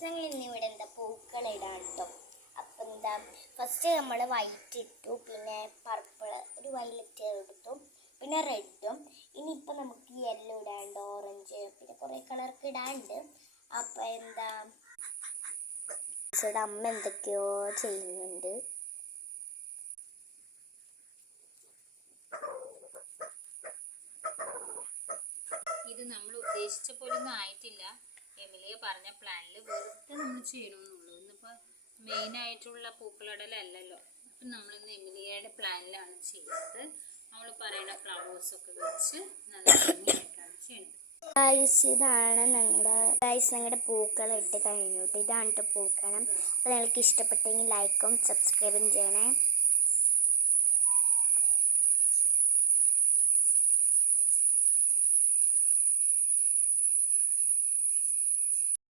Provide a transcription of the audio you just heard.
Guys ഞങ്ങൾ ഇന്നിവിടെ എന്താ പൂക്കളിടാൻ കേട്ടോ. അപ്പം എന്താ ഫസ്റ്റ് നമ്മൾ വൈറ്റ് ഇട്ടു, പിന്നെ പർപ്പിൾ ഒരു വയലറ്റ് എടുത്തു, പിന്നെ റെഡും. ഇനിയിപ്പോൾ നമുക്ക് യെല്ലോ ഇടാണ്ട്, ഓറഞ്ച്, പിന്നെ കുറേ കളർക്ക് ഇടാണ്ട്. അപ്പം എന്താ അമ്മ എന്തൊക്കെയോ ചെയ്യുന്നുണ്ട്. ഇത് നമ്മൾ ഉദ്ദേശിച്ച പോലെ ഒന്നും ആയിട്ടില്ല. എമിലിയ പറഞ്ഞ പ്ലാനിൽ വെറുതെ നമ്മൾ ചെയ്യണമെന്നുള്ളൂ. ഇന്നിപ്പോൾ മെയിനായിട്ടുള്ള പൂക്കളിടലല്ലല്ലോ. അപ്പം നമ്മളിന്ന് എമിലിയയുടെ പ്ലാനിലാണ് ചെയ്യുന്നത്. നമ്മൾ പറയുന്ന ഫ്ലവേഴ്സൊക്കെ വെച്ച് നല്ല ഭംഗിയായിട്ടാണ് ചെയ്യുന്നത്. ഇതാണ് ഞങ്ങളുടെ പൂക്കളം ഇട്ട് കഴിഞ്ഞിട്ട് ഇതാണ് പൂക്കളം. അപ്പോൾ നിങ്ങൾക്ക് ഇഷ്ടപ്പെട്ടെങ്കിൽ ലൈക്കും സബ്സ്ക്രൈബും ചെയ്യണേ.